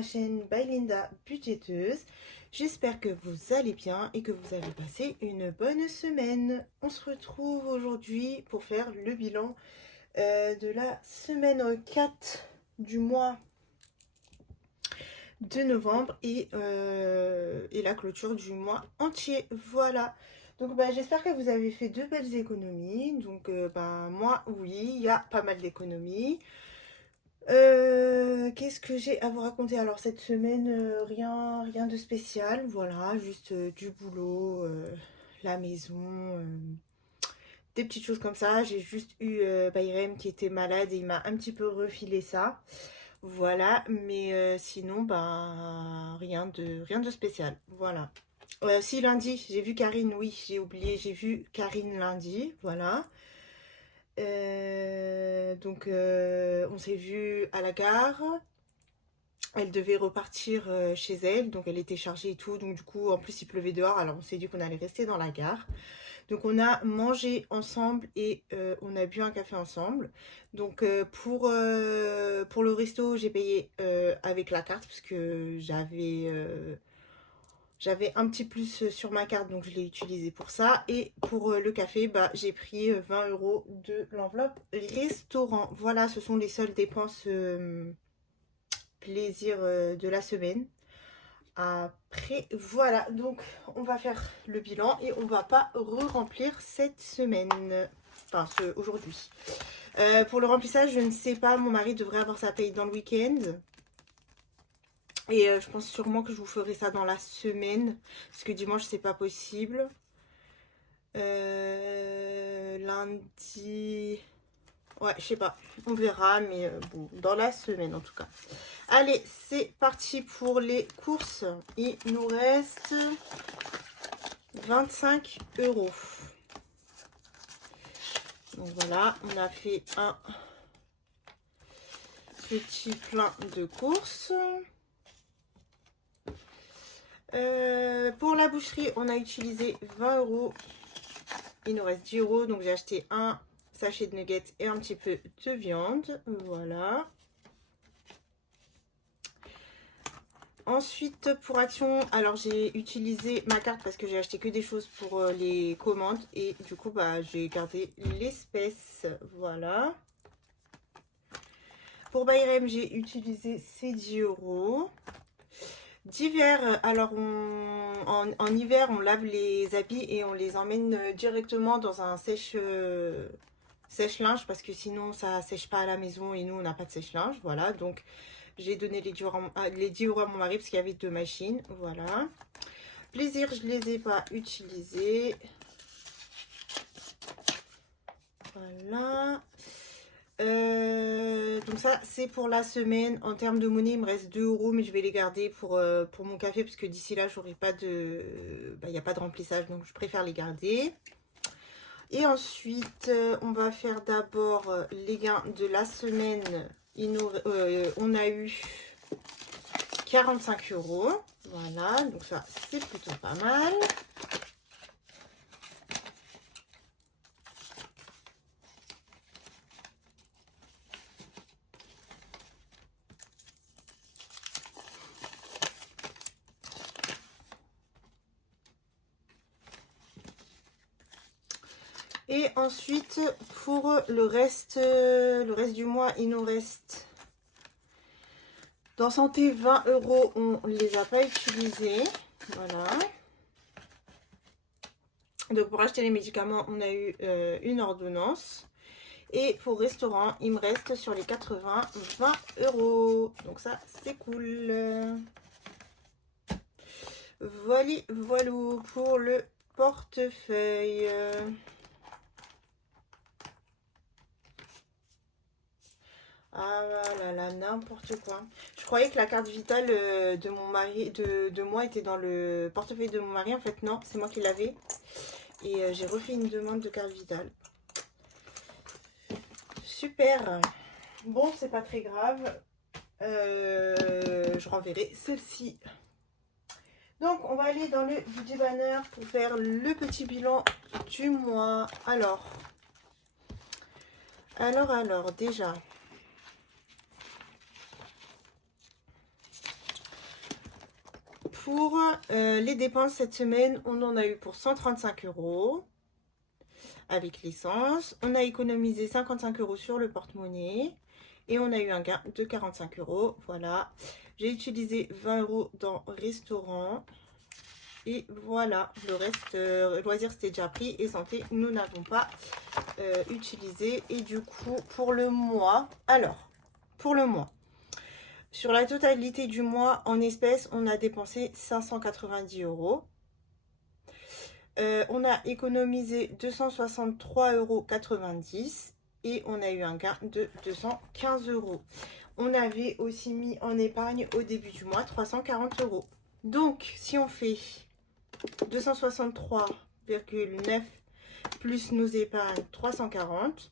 ma chaîne by Linda Budgéteuse. J'espère que vous allez bien et que vous avez passé une bonne semaine. On se retrouve aujourd'hui pour faire le bilan de la semaine 4 du mois de novembre et la clôture du mois entier. Voilà. Donc j'espère que vous avez fait de belles économies. Donc moi oui, il y a pas mal d'économies. Qu'est-ce que j'ai à vous raconter? Alors cette semaine, rien de spécial, voilà, juste du boulot, la maison, des petites choses comme ça. J'ai juste eu Bayrem qui était malade et il m'a un petit peu refilé ça. Voilà, mais sinon, rien de spécial, voilà. Si lundi, j'ai vu Karine, oui, j'ai oublié, j'ai vu Karine lundi, voilà. On s'est vu à la gare. Elle devait repartir chez elle, donc elle était chargée et tout. Donc du coup, en plus il pleuvait dehors, alors on s'est dit qu'on allait rester dans la gare. Donc on a mangé ensemble et on a bu un café ensemble. Donc pour le resto, j'ai payé avec la carte parce que j'avais un petit plus sur ma carte, donc je l'ai utilisé pour ça. Et pour le café, j'ai pris 20 € de l'enveloppe restaurant. Voilà, ce sont les seules dépenses plaisir de la semaine. Après, voilà, donc on va faire le bilan et on va pas re-remplir cette semaine. Enfin, aujourd'hui. Pour le remplissage, je ne sais pas, mon mari devrait avoir sa paye dans le week-end. Et je pense sûrement que je vous ferai ça dans la semaine. Parce que dimanche, c'est pas possible. Lundi... Ouais, je sais pas. On verra, mais bon, dans la semaine en tout cas. Allez, c'est parti pour les courses. Il nous reste 25 €. Donc voilà, on a fait un petit plein de courses. Pour la boucherie, on a utilisé 20 €. Il nous reste 10 €. Donc j'ai acheté un sachet de nuggets et un petit peu de viande. Voilà. Ensuite, pour Action, alors j'ai utilisé ma carte parce que j'ai acheté que des choses pour les commandes. Et du coup, j'ai gardé l'espèce. Voilà. Pour Bayrem, j'ai utilisé ces 10 €. D'hiver, alors en hiver, on lave les habits et on les emmène directement dans un sèche-linge parce que sinon ça sèche pas à la maison et nous on n'a pas de sèche-linge. Voilà, donc j'ai donné les 10 € à mon mari parce qu'il y avait 2 machines. Voilà. Plaisir, je les ai pas utilisés. Voilà. Donc ça c'est pour la semaine. En termes de monnaie, il me reste 2 € mais je vais les garder pour mon café parce que d'ici là j'aurai pas de... il n'y a pas de remplissage donc je préfère les garder. Et ensuite on va faire d'abord les gains de la semaine. On a eu 45 €. Voilà, donc ça c'est plutôt pas mal. Et ensuite, pour le reste du mois, il nous reste dans santé 20 €. On ne les a pas utilisés. Voilà. Donc pour acheter les médicaments, on a eu une ordonnance. Et pour restaurant, il me reste sur les 80, 20 €. Donc ça, c'est cool. Voilà, voilà pour le portefeuille. Ah là là, n'importe quoi. Je croyais que la carte vitale de mon mari, de moi, était dans le portefeuille de mon mari. En fait, non, c'est moi qui l'avais. Et j'ai refait une demande de carte vitale. Super. Bon, c'est pas très grave. Je renverrai celle-ci. Donc, on va aller dans le Beauty Banner pour faire le petit bilan du mois. Alors, déjà... pour les dépenses cette semaine, on en a eu pour 135 € avec l'essence. On a économisé 55 € sur le porte-monnaie. Et on a eu un gain de 45 €. Voilà. J'ai utilisé 20 € dans restaurant. Et voilà, le reste, loisirs c'était déjà pris et santé, nous n'avons pas utilisé. Et du coup, pour le mois, sur la totalité du mois, en espèces, on a dépensé 590 €. On a économisé 263,90 € et on a eu un gain de 215 €. On avait aussi mis en épargne au début du mois 340 €. Donc, si on fait 263,9 plus nos épargnes 340,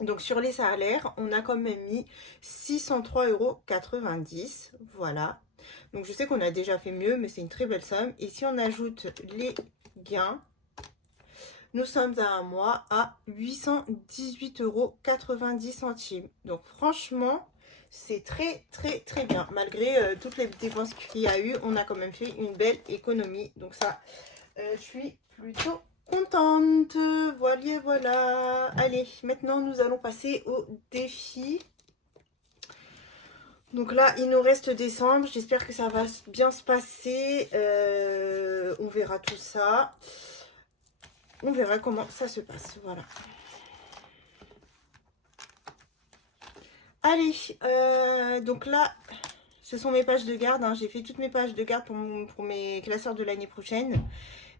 donc sur les salaires, on a quand même mis 603,90 €. Voilà. Donc je sais qu'on a déjà fait mieux, mais c'est une très belle somme. Et si on ajoute les gains, nous sommes à un mois à 818,90 €. Donc franchement, c'est très très très bien. Malgré toutes les dépenses qu'il y a eu, on a quand même fait une belle économie. Donc ça, je suis plutôt contente. Voilà, voilà. Allez, maintenant nous allons passer au défi. Donc là, il nous reste décembre. J'espère que ça va bien se passer. On verra tout ça. On verra comment ça se passe. Voilà. Allez, donc là, ce sont mes pages de garde. Hein. J'ai fait toutes mes pages de garde pour mes classeurs de l'année prochaine.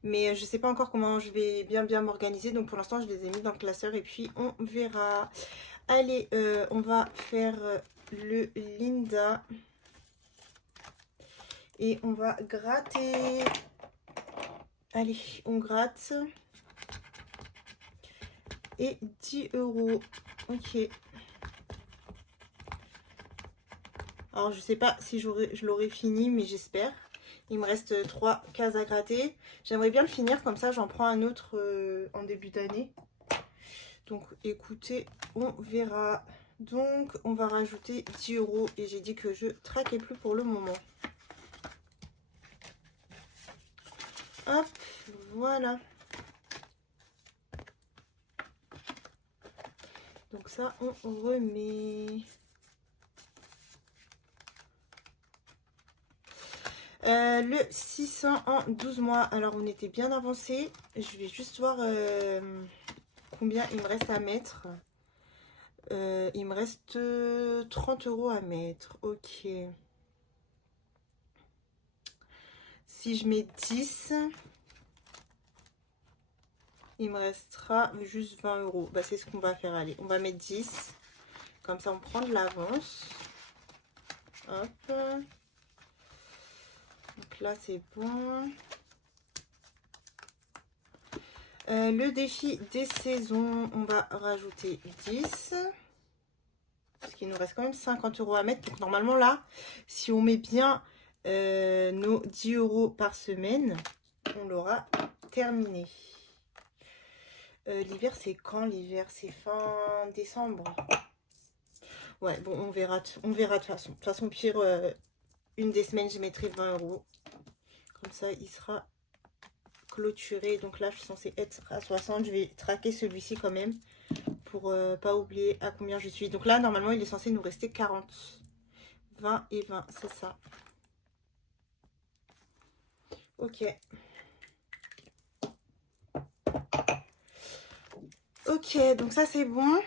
Mais je ne sais pas encore comment je vais bien m'organiser. Donc pour l'instant, je les ai mis dans le classeur et puis on verra. Allez, on va faire le Linda. Et on va gratter. Allez, on gratte. Et 10 €. Ok. Alors, je sais pas si je l'aurai fini, mais j'espère. Il me reste 3 cases à gratter. J'aimerais bien le finir, comme ça j'en prends un autre en début d'année. Donc écoutez, on verra. Donc on va rajouter 10 € et j'ai dit que je traquais plus pour le moment. Hop, voilà. Donc ça, on remet. Le 600 en 12 mois. Alors, on était bien avancé. Je vais juste voir combien il me reste à mettre. Il me reste 30 € à mettre. Ok. Si je mets 10, il me restera juste 20 €. Bah, c'est ce qu'on va faire. Allez, on va mettre 10. Comme ça, on prend de l'avance. Hop. Donc là, c'est bon. Le défi des saisons, on va rajouter 10. Parce qu'il nous reste quand même 50 € à mettre. Donc normalement là, si on met bien nos 10 € par semaine, on l'aura terminé. L'hiver, c'est quand l'hiver? C'est fin décembre. Ouais, bon, on verra de toute façon. De toute façon, pire, une des semaines, je mettrai 20 €. Comme ça, il sera clôturé. Donc là, je suis censée être à 60. Je vais traquer celui-ci quand même pour pas oublier à combien je suis. Donc là, normalement, il est censé nous rester 40. 20 et 20, c'est ça. Ok. Ok, donc ça, c'est bon.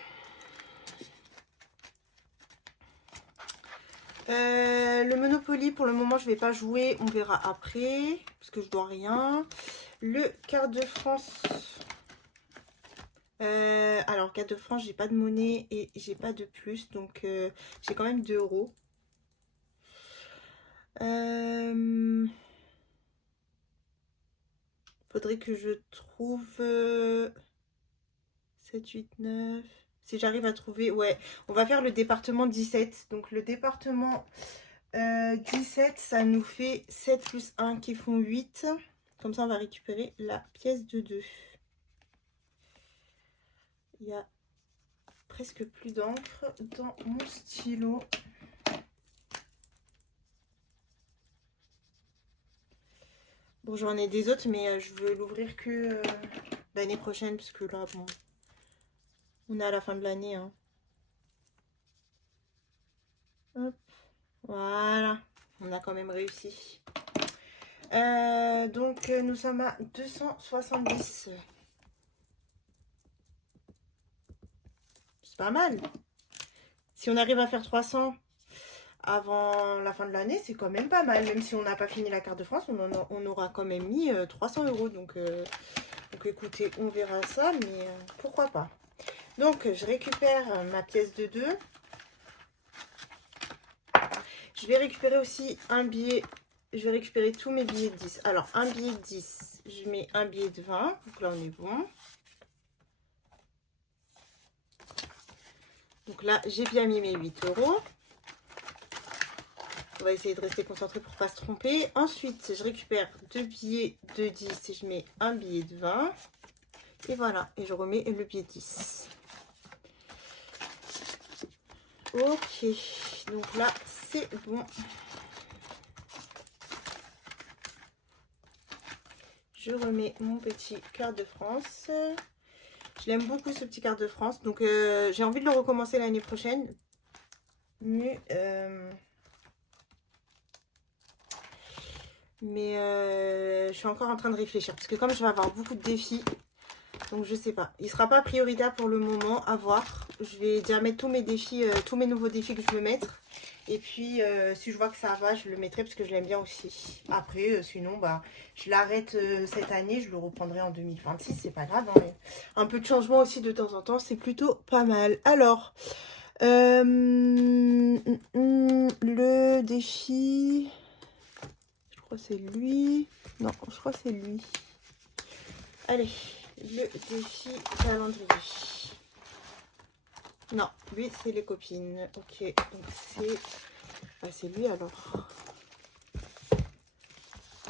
Le Monopoly, pour le moment, je vais pas jouer. On verra après, parce que je dois rien. Le carte de France. Alors, carte de France, j'ai pas de monnaie et j'ai pas de plus. Donc, j'ai quand même 2 €. Faudrait que je trouve 7, 8, 9. Si j'arrive à trouver, ouais, on va faire le département 17. Donc le département 17, ça nous fait 7 plus 1 qui font 8. Comme ça, on va récupérer la pièce de 2. Il y a presque plus d'encre dans mon stylo. Bon, j'en ai des autres, mais je veux l'ouvrir que l'année prochaine, parce que là, bon, on est à la fin de l'année. Hein. Hop, voilà, on a quand même réussi. Donc, nous sommes à 270. C'est pas mal. Si on arrive à faire 300 avant la fin de l'année, c'est quand même pas mal. Même si on n'a pas fini la carte de France, on aura quand même mis 300 euros. Donc écoutez, on verra ça, mais pourquoi pas. Donc, je récupère ma pièce de 2. Je vais récupérer aussi un billet. Je vais récupérer tous mes billets de 10. Alors, un billet de 10, je mets un billet de 20. Donc là, on est bon. Donc là, j'ai bien mis mes 8 euros. On va essayer de rester concentré pour ne pas se tromper. Ensuite, je récupère 2 billets de 10 et je mets un billet de 20. Et voilà, et je remets le billet de 10. Ok, donc là, c'est bon. Je remets mon petit carte de France. Je l'aime beaucoup, ce petit carte de France. Donc, j'ai envie de le recommencer l'année prochaine. Mais je suis encore en train de réfléchir. Parce que comme je vais avoir beaucoup de défis, donc je sais pas. Il ne sera pas prioritaire pour le moment, à voir. Je vais déjà mettre tous mes défis, tous mes nouveaux défis que je veux mettre. Et puis, si je vois que ça va, je le mettrai parce que je l'aime bien aussi. Après, sinon, bah, je l'arrête cette année. Je le reprendrai en 2026. C'est pas grave. Hein, mais un peu de changement aussi de temps en temps, c'est plutôt pas mal. Alors, le défi... Je crois que c'est lui. Non, je crois que c'est lui. Allez, le défi calendrier. Non, lui, c'est les copines. Ok, donc c'est... Ah, c'est lui alors.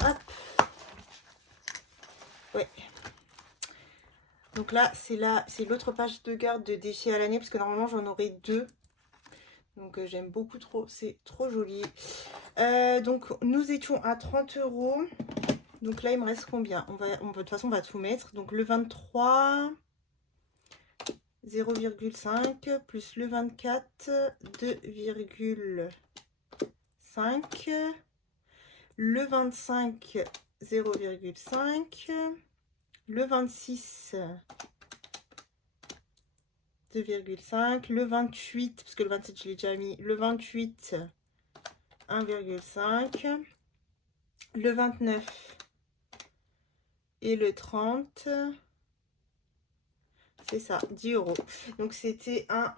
Hop. Ouais. Donc là, c'est l'autre page de garde de défis à l'année, parce que normalement, j'en aurai 2. Donc, j'aime beaucoup trop. C'est trop joli. Donc, nous étions à 30 euros. Donc là, il me reste combien? De toute façon, on va tout mettre. Donc, le 23... 0,5 plus le 24, 2,5, le 25, 0,5, le 26, 2,5, le 28, parce que le 27 je l'ai déjà mis, le 28, 1,5, le 29 et le 30, c'est ça, 10 euros. Donc c'était un,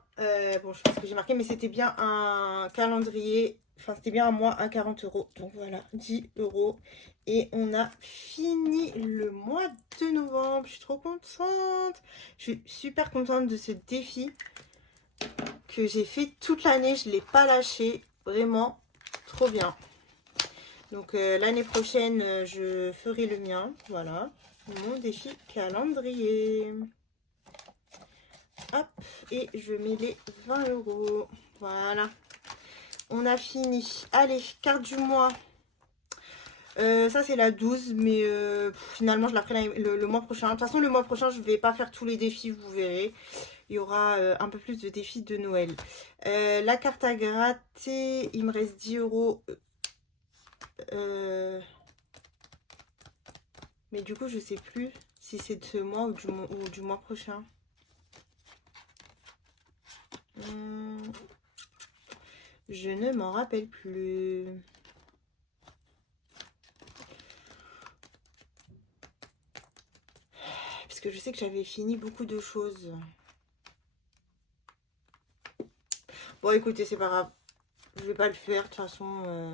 bon je sais pas ce que j'ai marqué, mais c'était bien un calendrier, enfin c'était bien un mois à 40 euros. Donc voilà, 10 euros. Et on a fini le mois de novembre. Je suis trop contente. Je suis super contente de ce défi que j'ai fait toute l'année. Je ne l'ai pas lâché. Vraiment, trop bien. Donc l'année prochaine, je ferai le mien. Voilà, mon défi calendrier. Hop, et je mets les 20 euros. Voilà. On a fini. Allez, carte du mois. Ça, c'est la 12, mais finalement, je la ferai le mois prochain. De toute façon, le mois prochain, je ne vais pas faire tous les défis, vous verrez. Il y aura un peu plus de défis de Noël. La carte à gratter, il me reste 10 euros. Mais du coup, je ne sais plus si c'est de ce mois ou du mois prochain. Je ne m'en rappelle plus. Parce que je sais que j'avais fini beaucoup de choses. Bon, écoutez, c'est pas grave. Je vais pas le faire. De toute façon,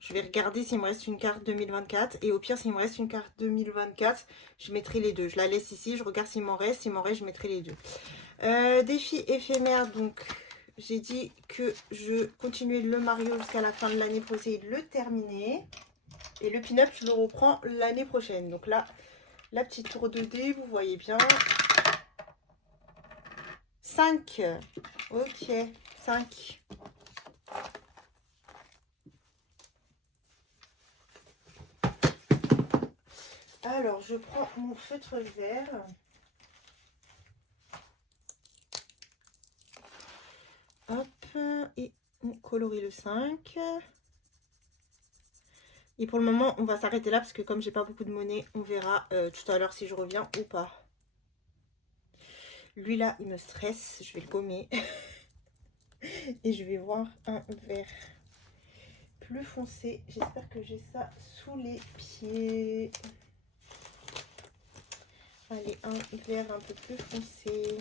je vais regarder s'il me reste une carte 2024. Et au pire, s'il me reste une carte 2024, je mettrai les deux. Je la laisse ici. Je regarde s'il m'en reste. S'il m'en reste, je mettrai les deux. Défi éphémère. Donc, j'ai dit que je continuais le Mario jusqu'à la fin de l'année pour essayer de le terminer. Et le pin-up, je le reprends l'année prochaine. Donc là, la petite tour de dés, vous voyez bien. 5. Ok, 5. Alors, je prends mon feutre vert. Hop, et on colorie le 5. Et pour le moment, on va s'arrêter là parce que comme j'ai pas beaucoup de monnaie, on verra tout à l'heure si je reviens ou pas. Lui là, il me stresse, je vais le gommer. Et je vais voir un vert plus foncé. J'espère que j'ai ça sous les pieds. Allez, un vert un peu plus foncé.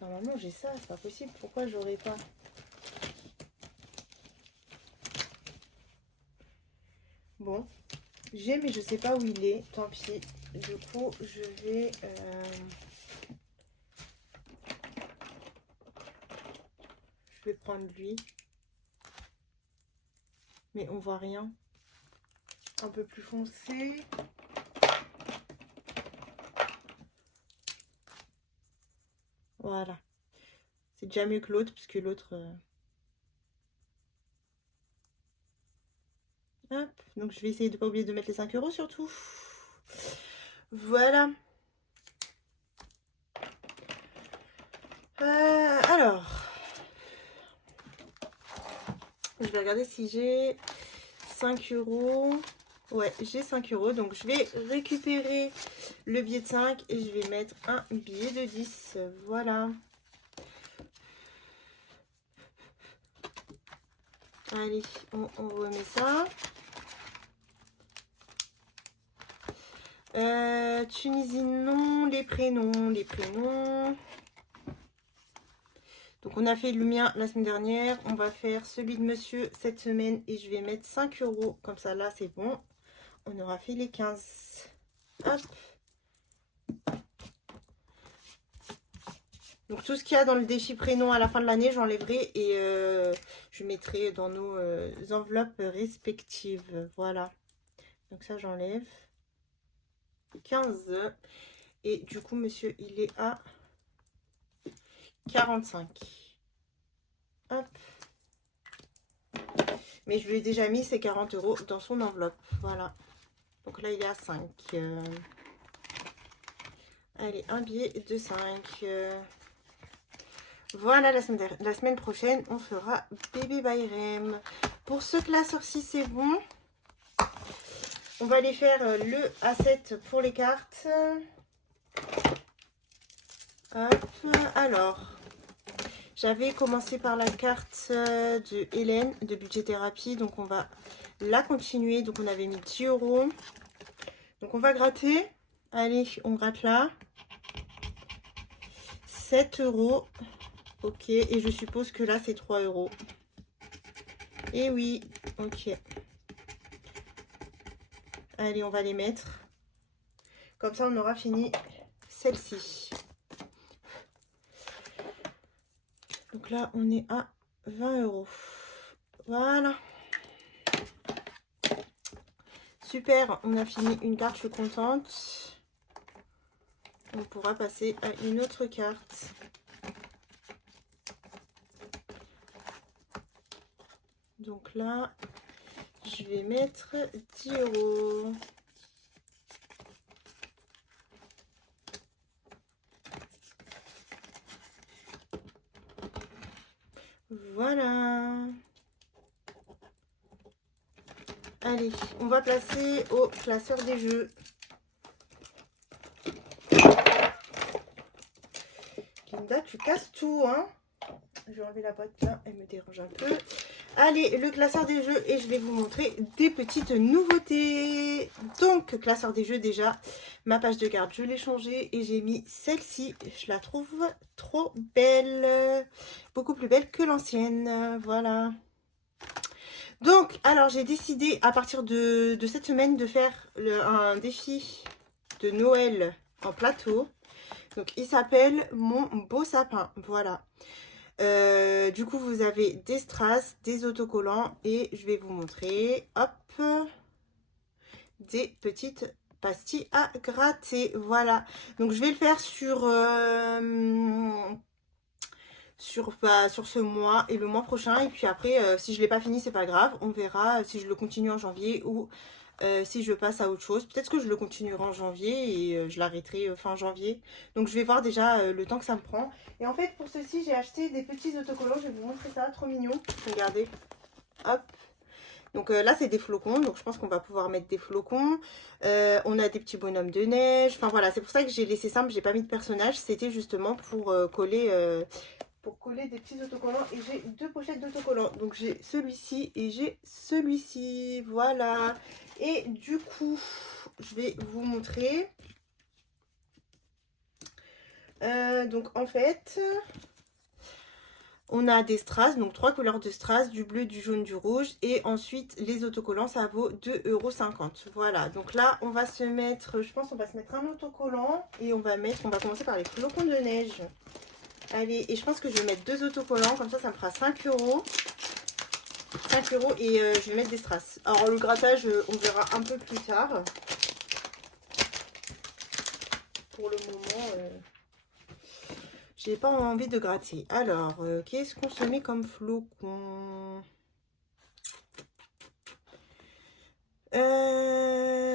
Normalement j'ai ça, c'est pas possible. Pourquoi j'aurais pas? Bon, j'ai mais je sais pas où il est. Tant pis. Du coup, je vais prendre lui. Mais on voit rien. Un peu plus foncé. Voilà. C'est déjà mieux que l'autre, puisque l'autre... Hop. Donc je vais essayer de ne pas oublier de mettre les 5 € surtout. Voilà. Alors. Je vais regarder si j'ai 5 €. Ouais, j'ai 5 €. Donc je vais récupérer le billet de 5 et je vais mettre un billet de 10. Voilà. Allez, on remet ça. Tunisie, non. Les prénoms. Donc on a fait le mien la semaine dernière. On va faire celui de monsieur cette semaine. Et je vais mettre 5 €. Comme ça, là, c'est bon. On aura fait les 15. Hop. Donc tout ce qu'il y a dans le défi prénom à la fin de l'année, j'enlèverai et je mettrai dans nos enveloppes respectives. Voilà. Donc ça, j'enlève. 15. Et du coup, monsieur, il est à 45. Hop. Mais je lui ai déjà mis ses 40 € dans son enveloppe. Voilà. Donc là, il est à 5. Allez, un billet de 5. Voilà, la semaine prochaine, on fera bébé Bayrem. Pour ce classeur-ci, c'est bon. On va aller faire le A7 pour les cartes. Hop, alors, j'avais commencé par la carte de Hélène de budget thérapie. Donc, on va la continuer. Donc, on avait mis 10 €. Donc, on va gratter. Allez, on gratte là. 7 €. Ok, et je suppose que là, c'est 3 €. Et oui, ok. Allez, on va les mettre. Comme ça, on aura fini celle-ci. Donc là, on est à 20 €. Voilà. Super, on a fini une carte, je suis contente. On pourra passer à une autre carte. Donc là, je vais mettre 10 €. Voilà. Allez, on va passer au classeur des jeux. Linda, tu casses tout, hein? Je vais enlever la boîte là, elle me dérange un peu. Allez, le classeur des jeux et je vais vous montrer des petites nouveautés. Donc, classeur des jeux déjà, ma page de garde, je l'ai changée et j'ai mis celle-ci. Je la trouve trop belle, beaucoup plus belle que l'ancienne, voilà. Donc, alors j'ai décidé à partir de cette semaine de faire un défi de Noël en plateau. Donc, il s'appelle Mon beau sapin, voilà. Du coup, vous avez des strass, des autocollants et je vais vous montrer, hop, des petites pastille à gratter. Voilà. Donc je vais le faire sur ce mois et le mois prochain. Et puis après, si je l'ai pas fini, c'est pas grave. On verra si je le continue en janvier ou si je passe à autre chose. Peut-être que je le continuerai en janvier et je l'arrêterai fin janvier. Donc je vais voir déjà le temps que ça me prend. Et en fait, pour ceci, j'ai acheté des petits autocollants. Je vais vous montrer ça, trop mignon. Regardez. Hop. Donc là, c'est des flocons. Donc je pense qu'on va pouvoir mettre des flocons. On a des petits bonhommes de neige. Enfin voilà, c'est pour ça que j'ai laissé simple. J'ai pas mis de personnage. C'était justement pour coller des petits autocollants. Et j'ai deux pochettes d'autocollants. Donc j'ai celui-ci et j'ai celui-ci. Voilà. Et du coup, je vais vous montrer. Donc en fait, on a des strass, donc 3 couleurs de strass, du bleu, du jaune, du rouge. Et ensuite, les autocollants, ça vaut 2,50 €. Voilà, donc là, on va se mettre, je pense qu'on va se mettre un autocollant. Et on va commencer par les flocons de neige. Allez, et je pense que je vais mettre 2 autocollants, comme ça me fera 5 €. 5 € et je vais mettre des strass. Alors le grattage, on verra un peu plus tard. Pour le moment, j'ai pas envie de gratter. Alors, qu'est-ce qu'on se met comme flocon?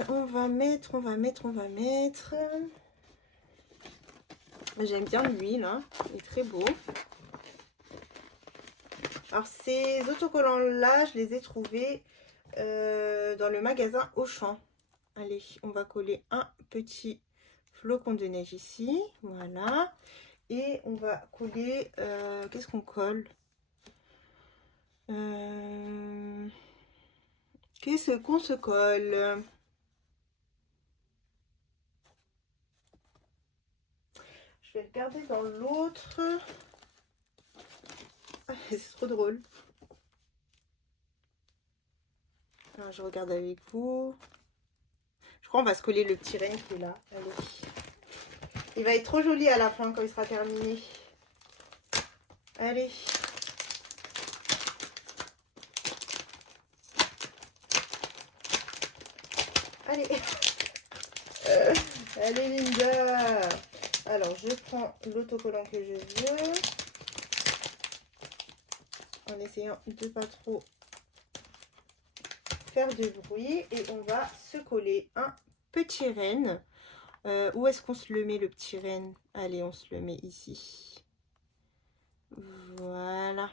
On va mettre. J'aime bien l'huile, hein. Il est très beau. Alors, ces autocollants-là, je les ai trouvés dans le magasin Auchan. Allez, on va coller un petit flocon de neige ici. Voilà. Et on va coller... qu'est-ce qu'on colle? Qu'est-ce qu'on se colle? Je vais regarder dans l'autre. Ah, c'est trop drôle. Alors, je regarde avec vous. Je crois qu'on va se coller le petit renne qui est là. Allez. Il va être trop joli à la fin quand il sera terminé. Allez. Allez. Allez Linda. Alors je prends l'autocollant que je veux. En essayant de pas trop faire de bruit. Et on va se coller un petit renne. Où est-ce qu'on se le met le petit renne? Allez, on se le met ici. Voilà.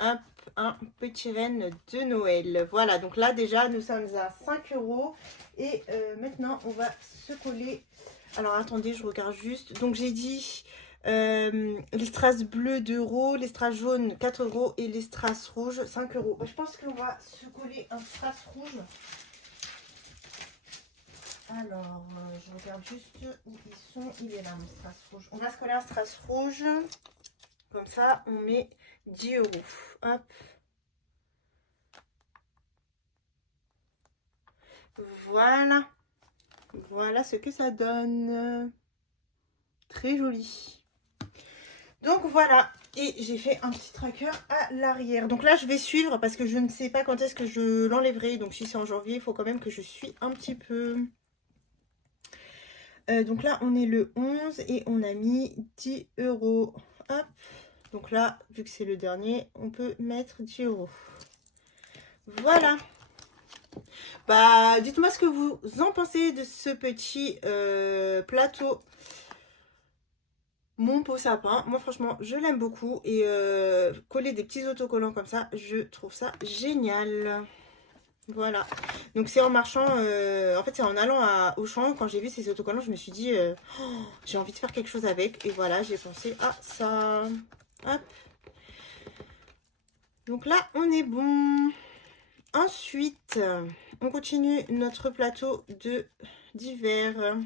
Hop, un petit renne de Noël. Voilà, donc là déjà nous sommes à 5 €. Et maintenant on va se coller. Alors attendez, je regarde juste. Donc j'ai dit les strass bleus 2 €, les strass jaunes 4 € et les strass rouges 5 €. Je pense qu'on va se coller un strass rouge. Alors, je regarde juste où ils sont. Il est là, mon strass rouge. On va se coller un strass rouge. Comme ça, on met 10 €. Hop. Voilà. Voilà ce que ça donne. Très joli. Donc voilà. Et j'ai fait un petit tracker à l'arrière. Donc là, je vais suivre parce que je ne sais pas quand est-ce que je l'enlèverai. Donc si c'est en janvier, il faut quand même que je suis un petit peu... donc là, on est le 11 et on a mis 10 €. Hop. Donc là, vu que c'est le dernier, on peut mettre 10 €. Voilà. Bah, dites-moi ce que vous en pensez de ce petit plateau. Mon pot sapin. Moi, franchement, je l'aime beaucoup. Et coller des petits autocollants comme ça, je trouve ça génial. Voilà. Donc c'est en marchant, en fait c'est en allant à Auchan, quand j'ai vu ces autocollants, je me suis dit, oh, j'ai envie de faire quelque chose avec. Et voilà, j'ai pensé à ça. Hop. Donc là, on est bon. Ensuite, on continue notre plateau d'hiver.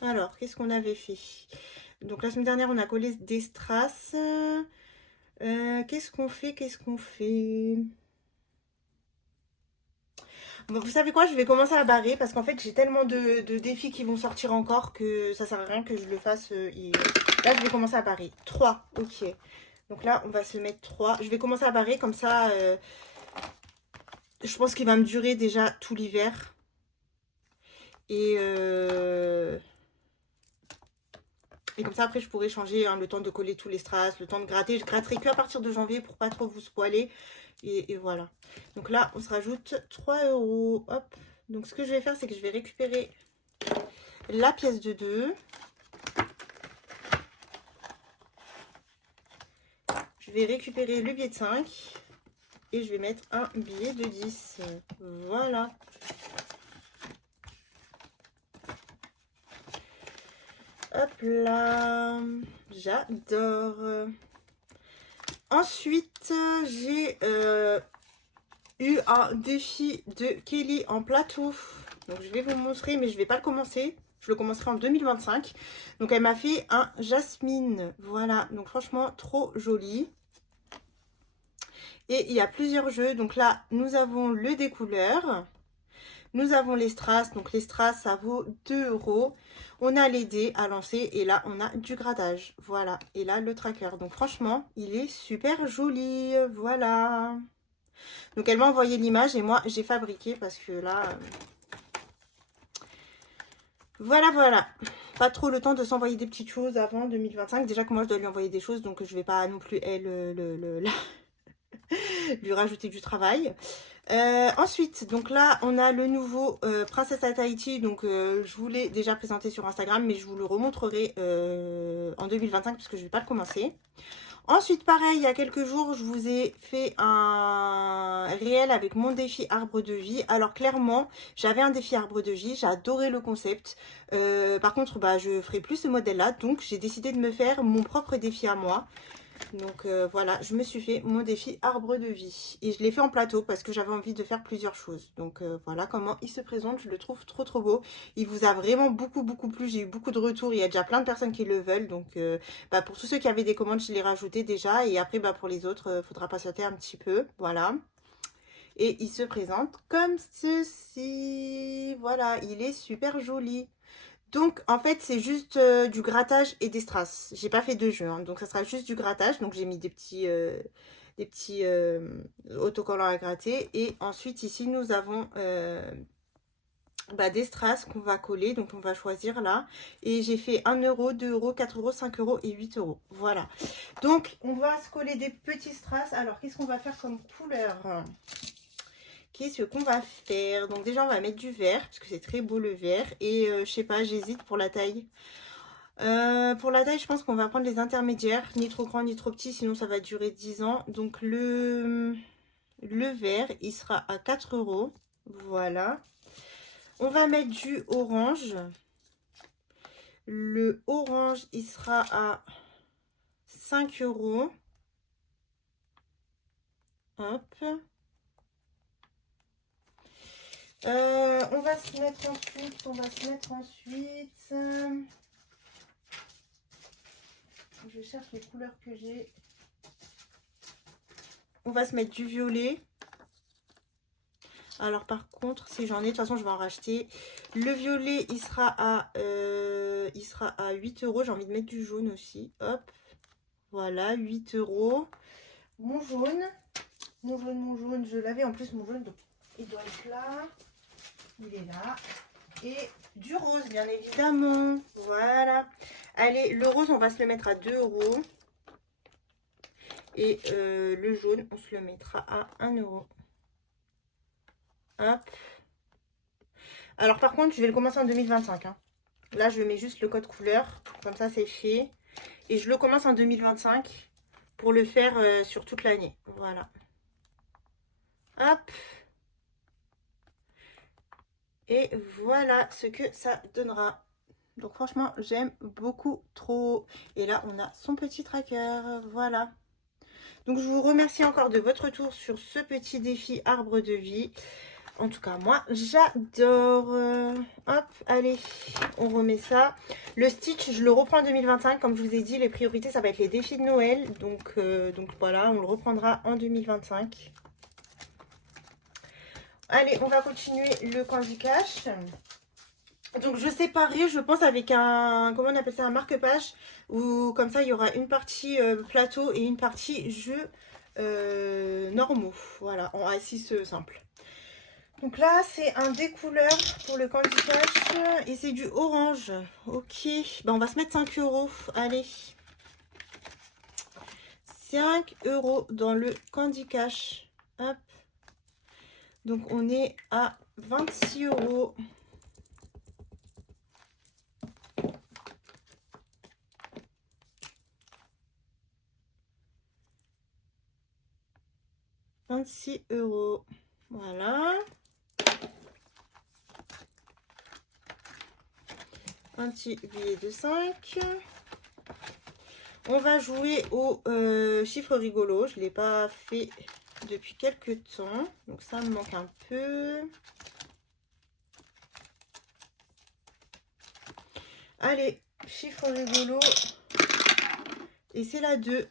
Alors, qu'est-ce qu'on avait fait? Donc la semaine dernière, on a collé des strass. Qu'est-ce qu'on fait? Bon, vous savez quoi? Je vais commencer à barrer parce qu'en fait, j'ai tellement de défis qui vont sortir encore que ça sert à rien que je le fasse. Là, je vais commencer à barrer. 3, ok. Donc là, on va se mettre 3. Je vais commencer à barrer comme ça. Je pense qu'il va me durer déjà tout l'hiver. Et, et comme ça, après, je pourrai changer hein, le temps de coller tous les strass, le temps de gratter. Je gratterai que à partir de janvier pour pas trop vous spoiler. Et voilà. Donc là, on se rajoute 3 euros. Hop. Donc ce que je vais faire, c'est que je vais récupérer la pièce de 2. Je vais récupérer le billet de 5. Et je vais mettre un billet de 10. Voilà. Hop là. J'adore. Ensuite, j'ai eu un défi de Kelly en plateau. Donc, je vais vous montrer, mais je ne vais pas le commencer. Je le commencerai en 2025. Donc, elle m'a fait un jasmine. Voilà. Donc, franchement, trop joli. Et il y a plusieurs jeux. Donc là, nous avons le découleur. Nous avons les strass. Donc, les strass, ça vaut 2 euros. On a les dés à lancer. Et là, on a du grattage. Voilà. Et là, le tracker. Donc, franchement, il est super joli. Voilà. Donc, elle m'a envoyé l'image. Et moi, j'ai fabriqué parce que là... Voilà, voilà. Pas trop le temps de s'envoyer des petites choses avant 2025. Déjà que moi, je dois lui envoyer des choses. Donc, je vais pas non plus, elle, lui rajouter du travail. Ensuite, donc là, on a le nouveau Princesse à Tahiti. Donc, je vous l'ai déjà présenté sur Instagram, mais je vous le remontrerai en 2025 puisque je ne vais pas le commencer. Ensuite, pareil, il y a quelques jours, je vous ai fait un réel avec mon défi arbre de vie. Alors, clairement, j'avais un défi arbre de vie. J'adorais le concept. Par contre, bah, je ferai plus ce modèle-là. Donc, j'ai décidé de me faire mon propre défi à moi. Donc voilà, je me suis fait mon défi arbre de vie. Et je l'ai fait en plateau parce que j'avais envie de faire plusieurs choses. Donc voilà comment il se présente. Je le trouve trop trop beau. Il vous a vraiment beaucoup beaucoup plu. J'ai eu beaucoup de retours. Il y a déjà plein de personnes qui le veulent. Donc bah, pour tous ceux qui avaient des commandes, je l'ai rajouté déjà. Et après bah, pour les autres, faudra patienter un petit peu. Voilà. Et il se présente comme ceci. Voilà, il est super joli. Donc, en fait, c'est juste du grattage et des strass. J'ai pas fait de jeu, hein, donc ça sera juste du grattage. Donc, j'ai mis des petits autocollants à gratter. Et ensuite, ici, nous avons bah, des strass qu'on va coller. Donc, on va choisir là. Et j'ai fait 1 euro, 2 euros, 4 euros, 5 euros et 8 euros. Voilà. Donc, on va se coller des petits strass. Alors, qu'est-ce qu'on va faire comme couleur ? Qu'est-ce qu'on va faire? Donc déjà, on va mettre du vert, parce que c'est très beau le vert. Et je sais pas, j'hésite pour la taille. Pour la taille, je pense qu'on va prendre les intermédiaires. Ni trop grand, ni trop petit, sinon ça va durer 10 ans. Donc le vert, il sera à 4 euros. Voilà. On va mettre du orange. Le orange, il sera à 5 euros. Hop. On va se mettre ensuite, je cherche les couleurs que j'ai. On va se mettre du violet. Alors par contre, si j'en ai, de toute façon je vais en racheter. Le violet, il sera à 8 euros. J'ai envie de mettre du jaune aussi. Hop. Voilà, 8 euros. Mon jaune, je l'avais en plus mon jaune, donc il doit être là. Il est là. Et du rose, bien évidemment. Voilà. Allez, le rose, on va se le mettre à 2 euros. Et le jaune, on se le mettra à 1 euro. Hop. Alors, par contre, je vais le commencer en 2025. Hein. Là, je mets juste le code couleur. Comme ça, c'est fait. Et je le commence en 2025 pour le faire sur toute l'année. Voilà. Hop. Et voilà ce que ça donnera. Donc franchement, j'aime beaucoup trop. Et là, on a son petit tracker. Voilà. Donc je vous remercie encore de votre retour sur ce petit défi arbre de vie. En tout cas, moi, j'adore. Hop, allez, on remet ça. Le Stitch, je le reprends en 2025. Comme je vous ai dit, les priorités, ça va être les défis de Noël. Donc voilà, on le reprendra en 2025. Allez, on va continuer le Candy Cash. Donc je séparerai, je pense, avec un, comment on appelle ça, un marque-page. Où comme ça, il y aura une partie plateau et une partie jeux normaux. Voilà, en A6 simple. Donc là, c'est un découleur pour le Candy Cash et c'est du orange. Ok, ben, on va se mettre 5 euros. Allez. 5 euros dans le Candy Cash. Hop. Donc on est à 26 euros. €26. Voilà. Un petit billet de 5. On va jouer au chiffre rigolo. Je ne l'ai pas fait depuis quelques temps. Donc ça me manque un peu. Allez, chiffre rigolo. Et c'est la 2.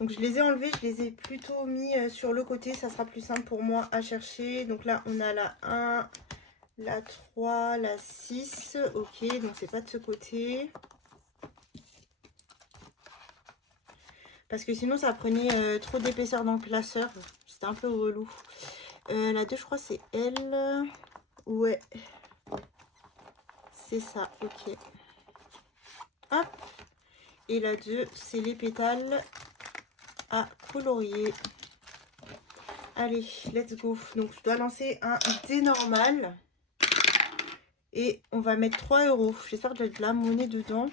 Donc je les ai enlevés, je les ai plutôt mis sur le côté. Ça sera plus simple pour moi à chercher. Donc là, on a la 1, la 3, la 6. Ok, donc c'est pas de ce côté. Parce que sinon, ça prenait trop d'épaisseur dans le classeur. C'était un peu relou. La 2, je crois, c'est elle. Ouais. C'est ça, ok. Hop. Et la 2, c'est les pétales à colorier. Allez, let's go. Donc, je dois lancer un dé normal. Et on va mettre 3 euros. J'espère que j'ai de la monnaie dedans.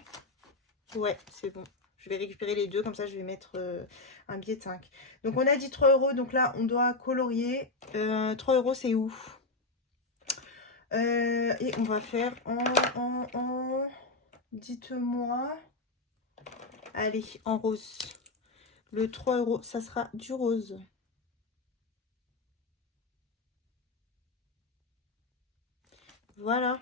Ouais, c'est bon. Je vais récupérer les deux, comme ça je vais mettre un billet de 5. Donc on a dit 3 euros, donc là on doit colorier. 3 euros c'est où? Et on va faire en... Dites-moi. Allez, en rose. Le 3 euros, ça sera du rose. Voilà.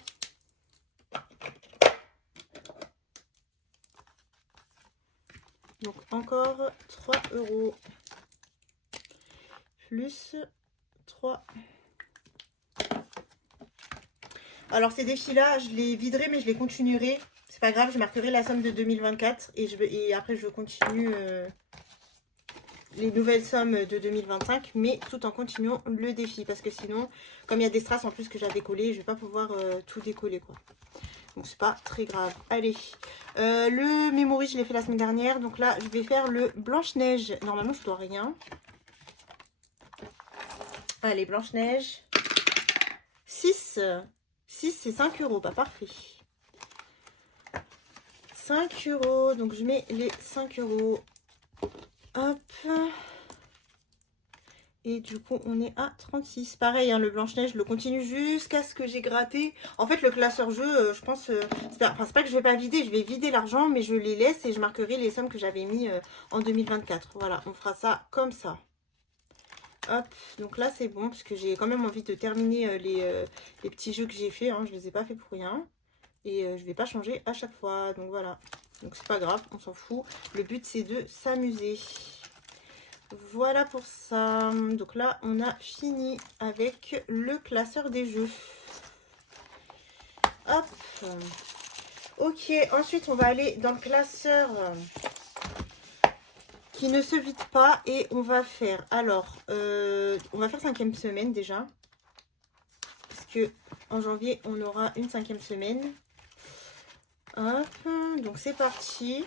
Donc encore 3 euros. Plus 3. Alors ces défis-là, je les viderai, mais je les continuerai. C'est pas grave, je marquerai la somme de 2024. Et après, je continue les nouvelles sommes de 2025. Mais tout en continuant le défi. Parce que sinon, comme il y a des strass en plus que j'ai à décoller, je vais pas pouvoir tout décoller, quoi. Donc c'est pas très grave. Allez, le Memory, je l'ai fait la semaine dernière. Donc là, je vais faire le Blanche-Neige. Normalement, je dois rien. Allez, Blanche-Neige. 6. 6, c'est 5 euros. Bah, parfait. 5 euros. Donc, je mets les 5 euros. Hop. Et du coup, on est à 36. Pareil, hein, le Blanche-Neige, je le continue jusqu'à ce que j'ai gratté. En fait, le classeur jeu, je pense... c'est pas que je vais pas vider, je vais vider l'argent, mais je les laisse et je marquerai les sommes que j'avais mis en 2024. Voilà, on fera ça comme ça. Hop, donc là, c'est bon, parce que j'ai quand même envie de terminer les petits jeux que j'ai fait. Hein, je les ai pas fait pour rien. Et je vais pas changer à chaque fois. Donc voilà, donc c'est pas grave, on s'en fout. Le but, c'est de s'amuser. Voilà pour ça. Donc là, on a fini avec le classeur des jeux. Hop. Ok, ensuite, on va aller dans le classeur qui ne se vide pas. Et on va faire, alors, on va faire 5e semaine déjà. Parce que en janvier, on aura une 5e semaine. Hop, donc c'est parti.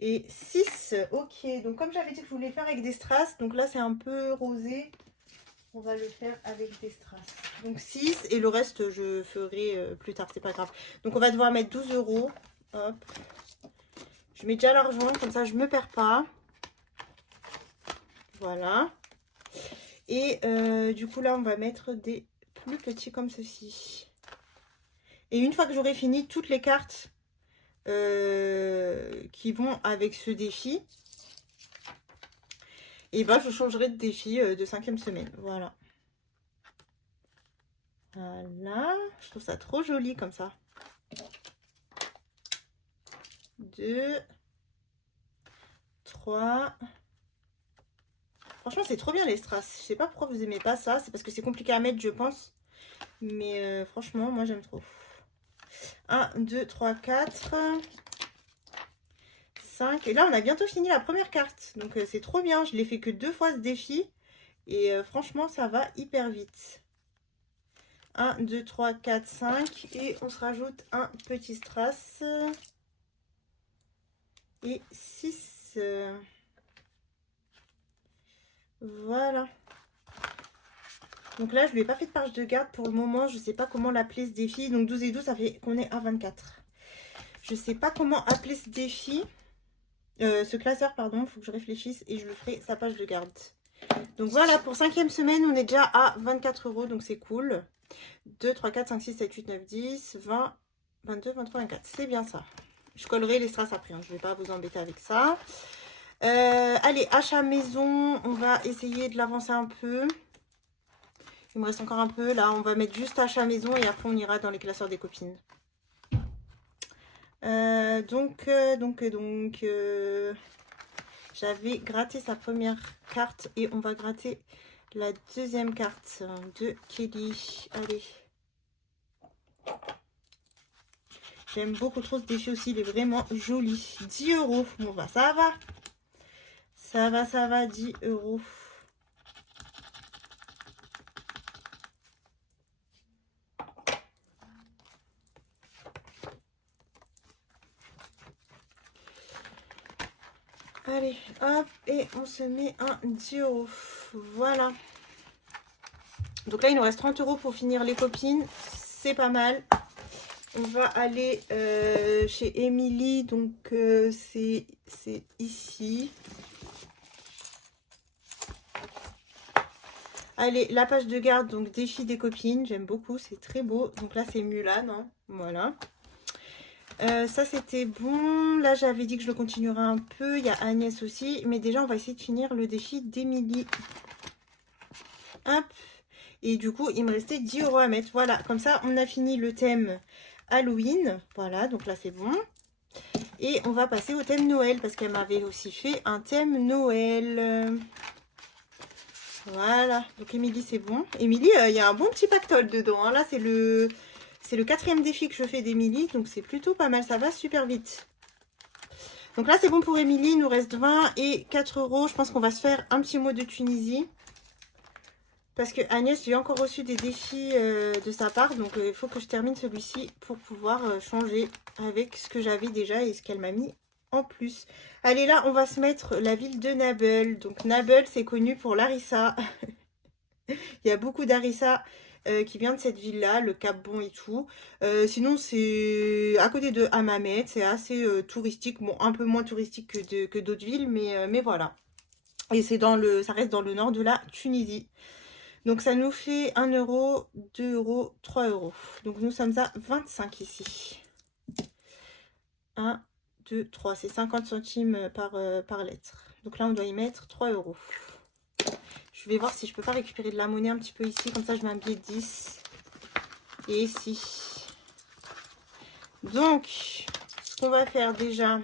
Et 6, ok. Donc comme j'avais dit que je voulais faire avec des strass, donc là c'est un peu rosé. On va le faire avec des strass. Donc 6 et le reste je ferai plus tard, c'est pas grave. Donc on va devoir mettre 12 euros. Hop. Je mets déjà l'argent, comme ça je me perds pas. Voilà. Et du coup là on va mettre des plus petits comme ceci. Et une fois que j'aurai fini toutes les cartes qui vont avec ce défi, et ben je changerai de défi de 5e semaine. Voilà. Voilà. Je trouve ça trop joli comme ça. 2, 3. Franchement, c'est trop bien les strass. Je sais pas pourquoi vous aimez pas ça. C'est parce que c'est compliqué à mettre, je pense. Mais franchement, moi j'aime trop. 1, 2, 3, 4. 5. Et là, on a bientôt fini la première carte. Donc, c'est trop bien. Je l'ai fait que 2 fois ce défi. Et franchement, ça va hyper vite. 1, 2, 3, 4, 5. Et on se rajoute un petit strass. Et 6. Voilà. Donc là, je lui ai pas fait de page de garde pour le moment. Je sais pas comment l'appeler ce défi. Donc 12 et 12, ça fait qu'on est à 24. Je sais pas comment appeler ce défi. Ce classeur, pardon. Il faut que je réfléchisse et je le ferai sa page de garde. Donc voilà, pour 5e semaine, on est déjà à 24 €. Donc c'est cool. 2, 3, 4, 5, 6, 7, 8, 9, 10, 20, 22, 23, 24. C'est bien ça. Je collerai les strass après. Hein. Je ne vais pas vous embêter avec ça. Allez, achat maison. On va essayer de l'avancer un peu. Il me reste encore un peu. Là, on va mettre juste achat maison et après, on ira dans les classeurs des copines. J'avais gratté sa première carte et on va gratter la deuxième carte de Kelly. Allez. J'aime beaucoup trop ce défi aussi. Il est vraiment joli. 10 €. Bon, bah, ça va. Ça va. 10 €. Allez, hop, et on se met un 10 €. Voilà. Donc là, il nous reste 30 € pour finir les copines. C'est pas mal. On va aller chez Émilie. Donc, c'est ici. Allez, la page de garde, donc défi des copines. J'aime beaucoup, c'est très beau. Donc là, c'est Mulan, hein. Voilà. Ça, c'était bon. Là, j'avais dit que je le continuerai un peu. Il y a Agnès aussi. Mais déjà, on va essayer de finir le défi d'Émilie. Hop. Et du coup, il me restait 10 € à mettre. Voilà, comme ça, on a fini le thème Halloween. Voilà, donc là, c'est bon. Et on va passer au thème Noël. Parce qu'elle m'avait aussi fait un thème Noël. Voilà, donc Émilie, c'est bon. Émilie, il y a un bon petit pactole dedans. Hein. Là, c'est le 4e défi que je fais d'Émilie. Donc, c'est plutôt pas mal. Ça va super vite. Donc là, c'est bon pour Émilie. Il nous reste 20 et 4 €. Je pense qu'on va se faire un petit mot de Tunisie. Parce que Agnès, j'ai encore reçu des défis de sa part. Donc, il faut que je termine celui-ci pour pouvoir changer avec ce que j'avais déjà et ce qu'elle m'a mis en plus. Allez, là, on va se mettre la ville de Nabeul. Donc, Nabeul, c'est connu pour l'harissa. Il y a beaucoup d'harissa qui vient de cette ville-là, le Cap Bon et tout. Sinon, c'est à côté de Hammamet. C'est assez touristique. Bon, un peu moins touristique que d'autres villes, mais voilà. Et c'est ça reste dans le nord de la Tunisie. Donc, ça nous fait 1 €, 2 €, 3 €. Donc, nous sommes à 25 ici. 1, 2, 3. C'est 50 centimes par lettre. Donc là, on doit y mettre 3 €. Je vais voir si je peux pas récupérer de la monnaie un petit peu ici. Comme ça, je mets un billet de 10. Et ici. Donc, ce qu'on va faire déjà,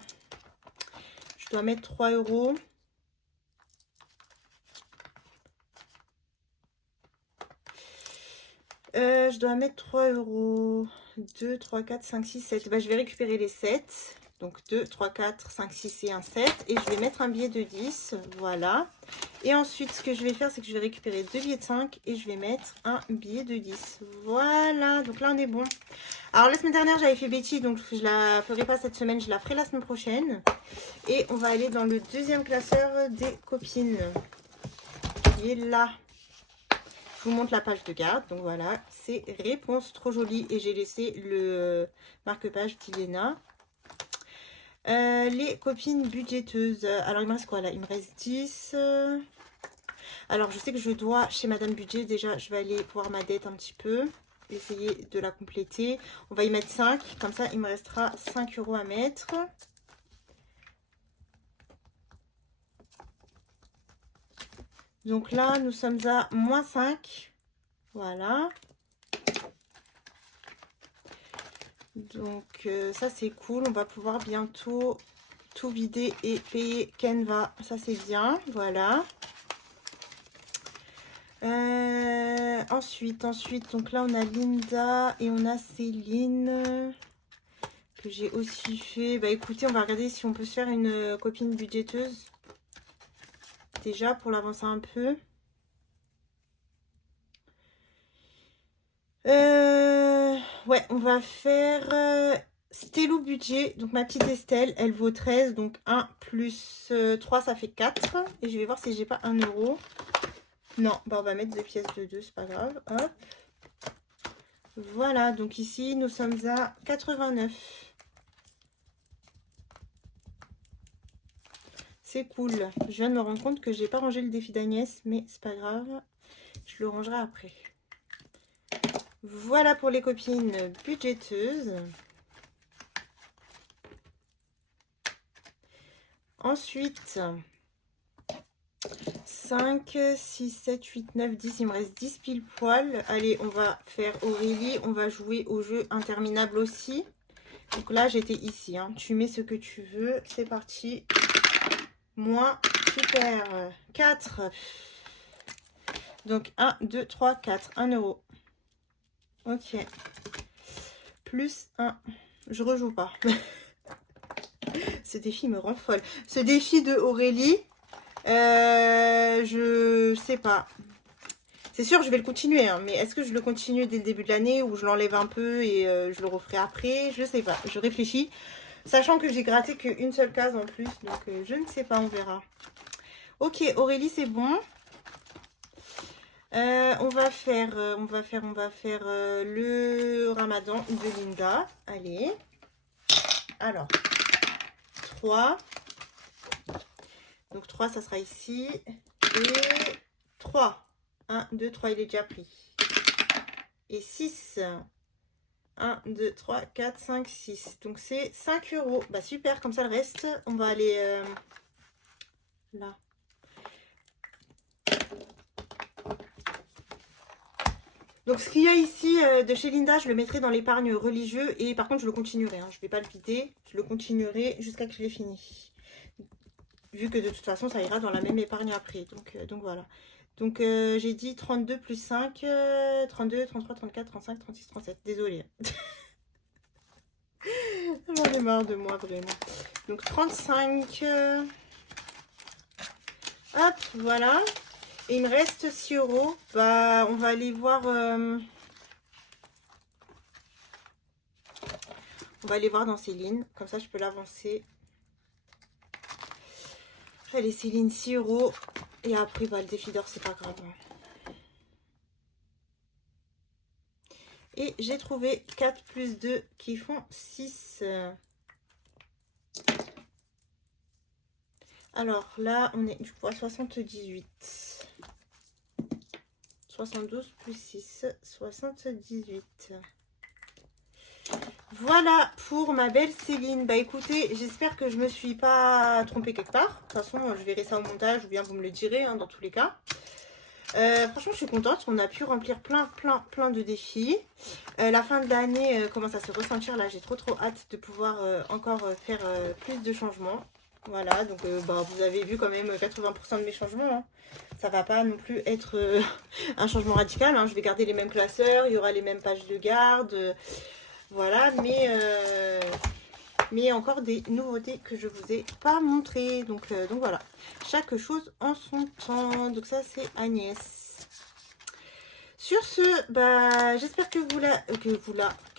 je dois mettre 3 €. Je dois mettre 3 €. 2, 3, 4, 5, 6, 7. Bah, je vais récupérer les 7. Donc 2, 3, 4, 5, 6 et un 7. Et je vais mettre un billet de 10. Voilà. Et ensuite, ce que je vais faire, c'est que je vais récupérer 2 billets de 5 et je vais mettre un billet de 10. Voilà. Donc là, on est bon. Alors, la semaine dernière, j'avais fait Betty. Donc, je la ferai pas cette semaine. Je la ferai la semaine prochaine. Et on va aller dans le deuxième classeur des copines. Qui est là. Je vous montre la page de garde. Donc voilà, c'est réponse trop jolie. Et j'ai laissé le marque-page d'Ilena. Les copines budgéteuses. Alors, il me reste quoi là? Il me reste 10. Alors, je sais que je dois chez Madame Budget. Déjà, je vais aller voir ma dette un petit peu. Essayer de la compléter. On va y mettre 5. Comme ça, il me restera 5 € à mettre. Donc là, nous sommes à moins 5. Voilà. Donc ça c'est cool, on va pouvoir bientôt tout vider et payer Canva, ça c'est bien, voilà. Ensuite, donc là on a Linda et on a Céline que j'ai aussi fait. Bah écoutez, on va regarder si on peut se faire une copine budgéteuse déjà pour l'avancer un peu. Ouais, on va faire Stello budget. Donc ma petite Estelle, elle vaut 13. Donc 1 plus 3, ça fait 4. Et je vais voir si j'ai pas 1 euro. Non, bah on va mettre 2 pièces de 2, c'est pas grave. Hop. Voilà, donc ici, nous sommes à 89. C'est cool. Je viens de me rendre compte que j'ai pas rangé le défi d'Agnès, mais c'est pas grave. Je le rangerai après. Voilà pour les copines budgéteuses. Ensuite, 5, 6, 7, 8, 9, 10. Il me reste 10 pile poil. Allez, on va faire Aurélie. On va jouer au jeu interminable aussi. Donc là, j'étais ici. Hein. Tu mets ce que tu veux. C'est parti. Moins. Super. 4. Donc 1, 2, 3, 4. 1 euro. Ok. Plus 1. Je rejoue pas. Ce défi me rend folle. Ce défi de Aurélie, je sais pas. C'est sûr, je vais le continuer. Hein, mais est-ce que je le continue dès le début de l'année ou je l'enlève un peu et je le referai après? Je sais pas. Je réfléchis. Sachant que j'ai gratté qu'une seule case en plus. Donc je ne sais pas, on verra. Ok, Aurélie, c'est bon. On va faire le ramadan de Linda. Allez. Alors, 3. Donc 3, ça sera ici. Et 3. 1, 2, 3, il est déjà pris. Et 6. 1, 2, 3, 4, 5, 6. Donc c'est 5 euros. Bah super, comme ça le reste, on va aller là. Donc ce qu'il y a ici de chez Linda, je le mettrai dans l'épargne religieux. Et par contre, je le continuerai. Hein. Je ne vais pas le vider. Je le continuerai jusqu'à que je l'ai fini. Vu que de toute façon, ça ira dans la même épargne après. Donc voilà. Donc j'ai dit 32 plus 5, 32, 33, 34, 35, 36, 37. Désolée. J'en ai marre de moi, vraiment. Donc 35. Hop, voilà. Et il me reste 6 euros. Bah, on va aller voir... on va aller voir dans Céline. Comme ça, je peux l'avancer. Allez, Céline, 6 euros. Et après, bah, le défi d'or, c'est pas grave. Et j'ai trouvé 4 plus 2 qui font 6. Alors là, on est du coup à 78. 72 plus 6, 78. Voilà pour ma belle Céline. Bah écoutez, j'espère que je me suis pas trompée quelque part. De toute façon, je verrai ça au montage ou bien vous me le direz hein, dans tous les cas. Franchement, je suis contente. On a pu remplir plein de défis. La fin de l'année commence à se ressentir. Là, j'ai trop hâte de pouvoir encore faire plus de changements. Voilà, donc bah, vous avez vu quand même 80% de mes changements. Hein. Ça va pas non plus être un changement radical. Hein. Je vais garder les mêmes classeurs, il y aura les mêmes pages de garde. Voilà, mais encore des nouveautés que je vous ai pas montrées. Donc voilà, chaque chose en son temps. Donc ça, c'est Agnès. Sur ce, bah, j'espère que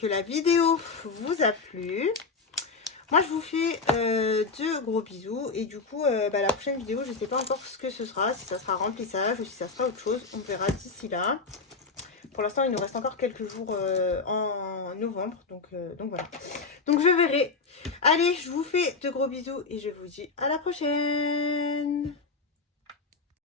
la vidéo vous a plu. Moi, je vous fais de gros bisous. Et du coup, bah, la prochaine vidéo, je ne sais pas encore ce que ce sera. Si ça sera remplissage ou si ça sera autre chose. On verra d'ici là. Pour l'instant, il nous reste encore quelques jours en novembre. Donc voilà. Donc je verrai. Allez, je vous fais de gros bisous. Et je vous dis à la prochaine.